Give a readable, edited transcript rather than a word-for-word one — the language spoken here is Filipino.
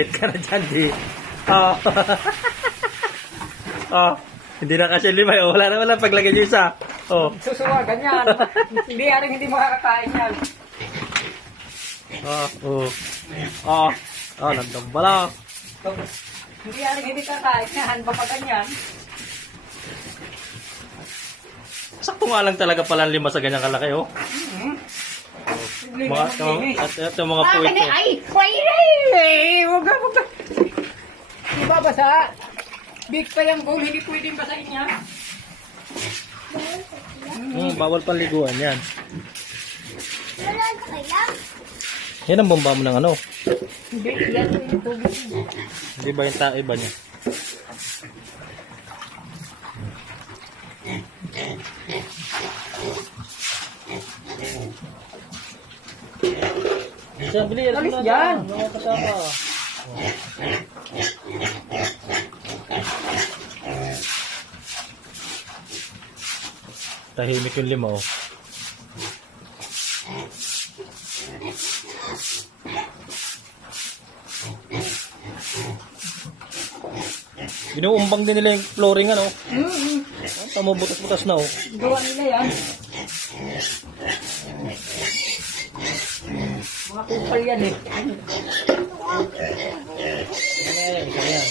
Malapit ka na dyan, di. Oh. Oh. Hindi na kasi lima. Oh. Wala na paglagay nyo isa. Oh. Susuwa, ganyan. Hindi, aring hindi makakakain yan. Oh. Oh. Oh. Oh, nandang bala. Hindi, aring hindi kakain yan. Baka ganyan. Sakto nga lang talaga pala ang lima sa ganyang kalaki, oh. Mga, at ito mga puwit. Ay, pwede! Huwag ka. Di ba basa? Big pa yung bowl, hindi pwedeng basahin niya. Bawal panliguan yan. Wala na kaya? Yan ang bomba mo ng ano. Hindi, yan yung tubig. Hindi ba yung tae ba niya? Diyan, bili. Alis dyan. Mga kasama. Tahimik yung lima, oh. Ginuumbang din nila yung flooring, ano? Tamo butas-butas na, oh. Gawa nila yan. Mga kupal yan eh. Ano yan? Isa yan.